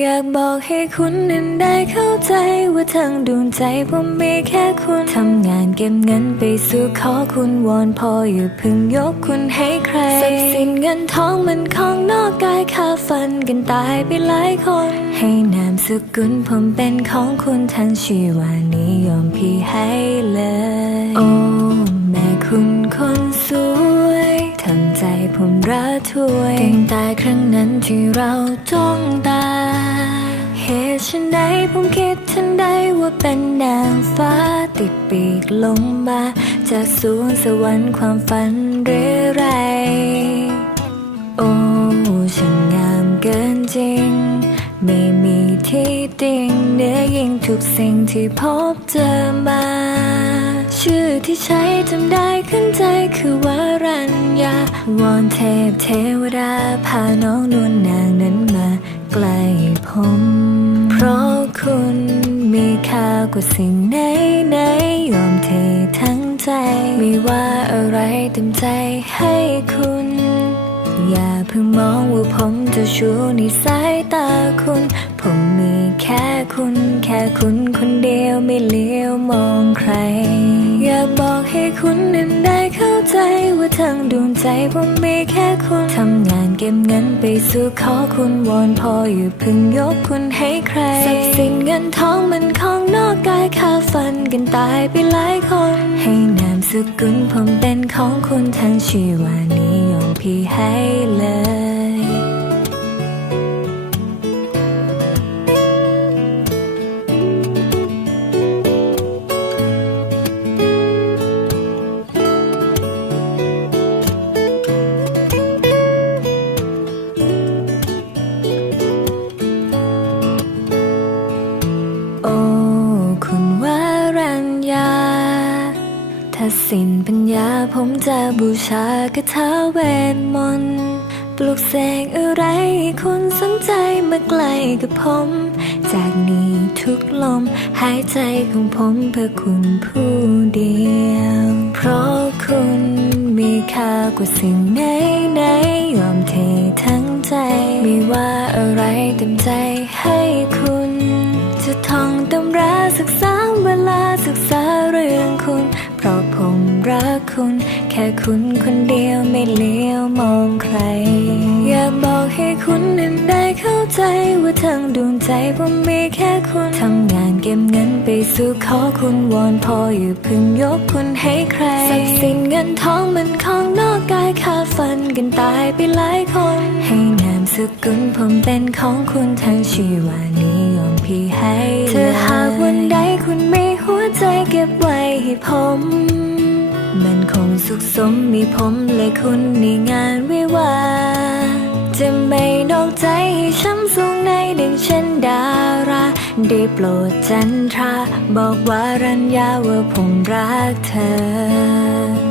อยากบอกให้คุณนั้นได้เข้าใจว่าทั้งดวงใจผมมีแค่คุณทำงานเก็บเงินไปสู่ขอคุณวอนพออย่าพึ่งยกคุณให้ใครทรัพย์สินเงินทองมันของนอกกายค่าฟันกันตายไปหลายคน ให้นามสกุลผมเป็นของคุณทั้งชีวานิยมพี่ให้เลย ผมระทวยตั้งแต่ครั้งนั้นที่เราจ้องตา เหตุฉันใดผมคิดทันใดว่าเป็นนางฟ้าติดปีกลงมา จากสวงสวรรค์ความฝันหรือไร โอ้ฉันงามเกินจริง ไม่มีที่ติงเหนื้อยิ่งทุกสิ่งที่พบเจอมา ชื่อที่ใช้จำได้ขึ้นใจคือวารัญญาวอนเทพเทวดาพาน้องนวลนางนั้นมาใกล้ผม เพราะคุณมีค่ากว่าสิ่งไหนไหนยอมเททั้งใจ ไม่ว่าอะไรเต็มใจให้คุณ อย่าเพิ่งมองว่าผมจะชูในสายตาคุณ ผมมีแค่คุณ แค่คุณคนเดียวไม่เลี้ยวมองใคร อยากบอกให้คุณนั้นได้เข้าใจว่าทั้งดวงใจผมมีแค่คุณ ทำงานเก็บเงินไปสู่ขอคุณวอนพออย่าเพิ่งยกคุณให้ใครทรัพย์สินเงินทองมันของนอกกายค่าฟันกันตายไปหลายคน ให้นามสกุลผมเป็นของคุณทั้งชีวาน ยมพี่ ถ้าสิ้นปัญญาผมจะบูชากระทาเวทมนต์ปลุกเสกอะไรคุณสนใจมาใกลกับผม จากนี้ทุกลมหายใจของผมเพื่อคุณผู้เดียว เพราะคุณมีค่ากว่าสิ่งไหนไหนๆยอมเททั้งใจ ไม่ว่าอะไรเต็มใจให้คุณ จะท่องตำราศึกษาเวลาศึกษาเรื่องคุณ คุณ แค่คุณคนเดียวไม่เลี้ยวมองใคร อยากบอกให้คุณนั้นได้เข้าใจว่าทั้งดวงใจผมมีแค่คุณทำงานเก็บเงินไปสู่ขอคุณวอนพออย่าเพึ่งยกคุณให้ใครทรัพย์สินเงินทองมันของนอกกายค่าฟันกันตายไปหลายคน ให้นามสกุลผมเป็นของคุณทั้งชีวานิยมพี่ให้เธอหากวันใดคุณมีหัวใจเก็บไว้ให้ผม มันคงสุขสมมีผมและคุณในงานวิวา จะไม่นอกใจให้ช้ำสูงในดึงเช่นดารา ได้โปรดจันทรา บอกว่ารัญญาว่าผมรักเธอ